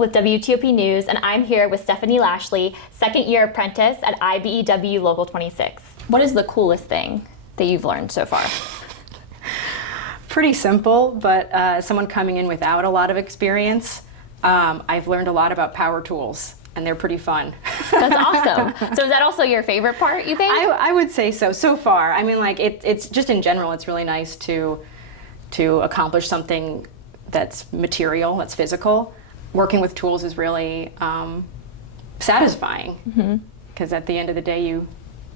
with WTOP News, and I'm here with Stephanie Lashley, second-year apprentice at IBEW Local 26. What is the coolest thing that you've learned so far? Pretty simple, but as someone coming in without a lot of experience, I've learned a lot about power tools, and they're pretty fun. That's awesome. So is that also your favorite part, you think? I would say so far. I mean, like, it's just in general, it's really nice to accomplish something that's material, that's physical. Working with tools is really satisfying, because at the end of the day,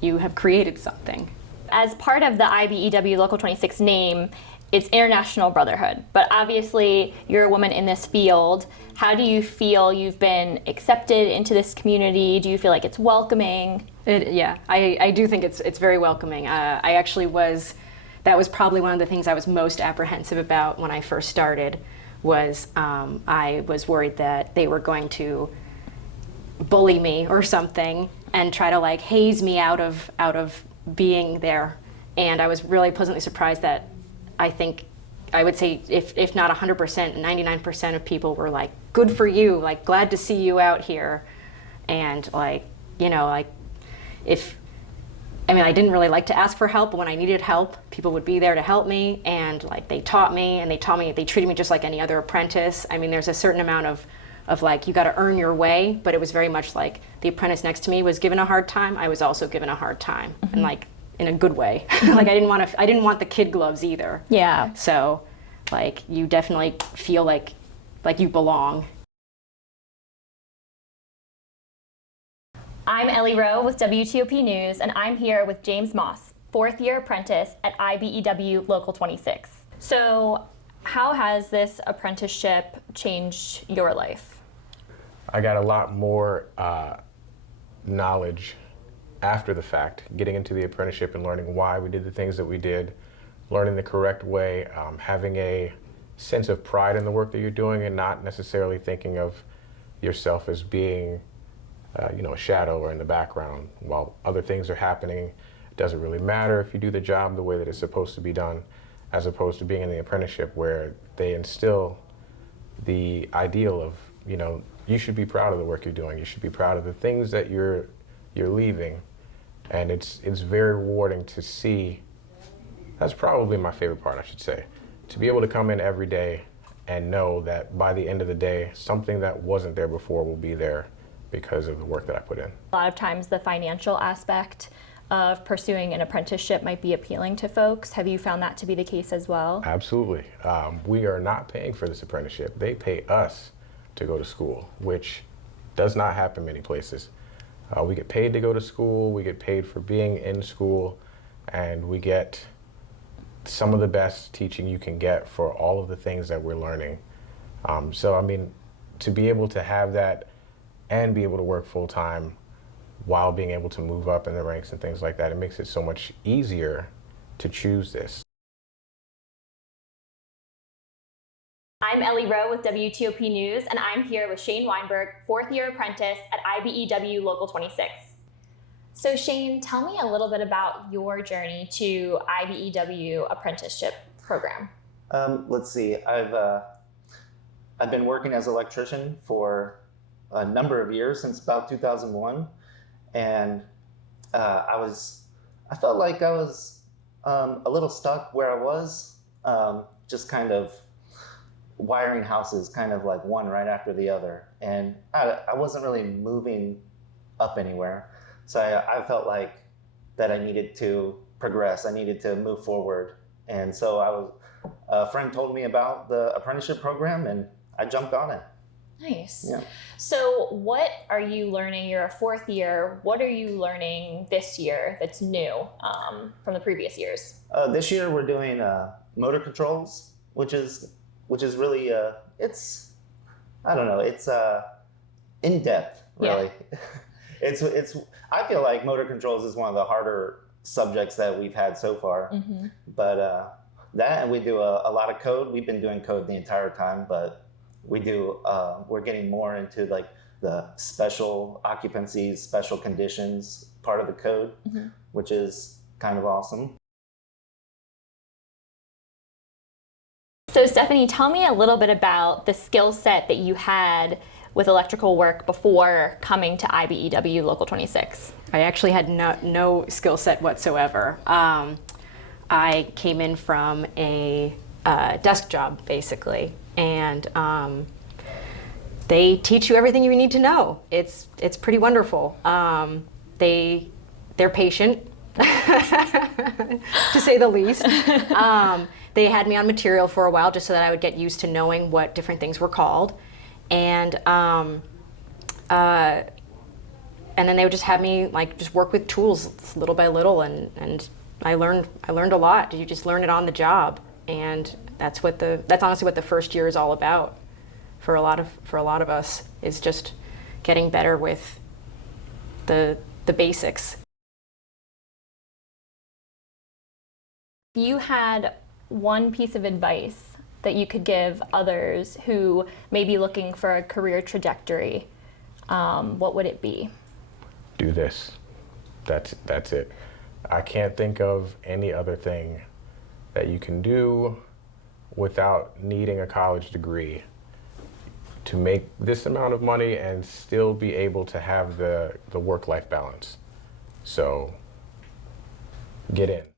you have created something. As part of the IBEW Local 26 name, it's International Brotherhood, but obviously you're a woman in this field. How do you feel you've been accepted into this community? Do you feel like it's welcoming? I do think it's very welcoming. That was probably one of the things I was most apprehensive about when I first started, was I was worried that they were going to bully me or something and try to like haze me out of being there. And I was really pleasantly surprised that I would say if not 100%, 99% of people were like, good for you, like glad to see you out here. And like, I didn't really like to ask for help, but when I needed help, people would be there to help me, and like they treated me just like any other apprentice. I mean, there's a certain amount of like, you got to earn your way, but it was very much like the apprentice next to me was given a hard time. I was also given a hard time, and like in a good way. Like I didn't want the kid gloves either. Yeah. So like you definitely feel like you belong. I'm Ellie Rowe with WTOP News, and I'm here with James Moss, fourth-year apprentice at IBEW Local 26. So how has this apprenticeship changed your life? I got a lot more knowledge after the fact, getting into the apprenticeship and learning why we did the things that we did, learning the correct way, having a sense of pride in the work that you're doing and not necessarily thinking of yourself as being a shadow or in the background while other things are happening. It doesn't really matter if you do the job the way that it's supposed to be done, as opposed to being in the apprenticeship where they instill the ideal of, you should be proud of the work you're doing. You should be proud of the things that you're leaving. And it's very rewarding to see. That's probably my favorite part, I should say. To be able to come in every day and know that by the end of the day, something that wasn't there before will be there because of the work that I put in. A lot of times the financial aspect of pursuing an apprenticeship might be appealing to folks. Have you found that to be the case as well? Absolutely. We are not paying for this apprenticeship. They pay us to go to school, which does not happen many places. We get paid to go to school, we get paid for being in school, and we get some of the best teaching you can get for all of the things that we're learning. To be able to have that and be able to work full time while being able to move up in the ranks and things like that, it makes it so much easier to choose this. I'm Ellie Rowe with WTOP News, and I'm here with Shane Weinberg, fourth-year apprentice at IBEW Local 26. So Shane, tell me a little bit about your journey to IBEW apprenticeship program. Let's see, I've been working as an electrician for a number of years, since about 2001, and I felt like I was a little stuck where I was, just kind of wiring houses kind of like one right after the other, and I wasn't really moving up anywhere. So I felt like that I needed to progress, I needed to move forward. And so a friend told me about the apprenticeship program, and I jumped on it. Nice. Yeah. So what are you learning? You're a fourth year. What are you learning this year that's new from the previous years? This year we're doing motor controls, which is really, it's in depth, really. Yeah. I feel like motor controls is one of the harder subjects that we've had so far. But that, and we do a lot of code. We've been doing code the entire time, but we're getting more into like the special occupancies, special conditions part of the code, which is kind of awesome. So Stephanie, tell me a little bit about the skill set that you had with electrical work before coming to IBEW Local 26? I actually had no skill set whatsoever. I came in from a desk job, basically, and they teach you everything you need to know. It's pretty wonderful. They're patient, to say the least. They had me on material for a while just so that I would get used to knowing what different things were called, and then they would just have me just work with tools little by little, and I learned a lot. You just learn it on the job, and that's honestly what the first year is all about for a lot of us, is just getting better with the basics. If you had one piece of advice that you could give others who may be looking for a career trajectory, what would it be? Do this. That's it. I can't think of any other thing that you can do without needing a college degree to make this amount of money and still be able to have the work-life balance. So get in.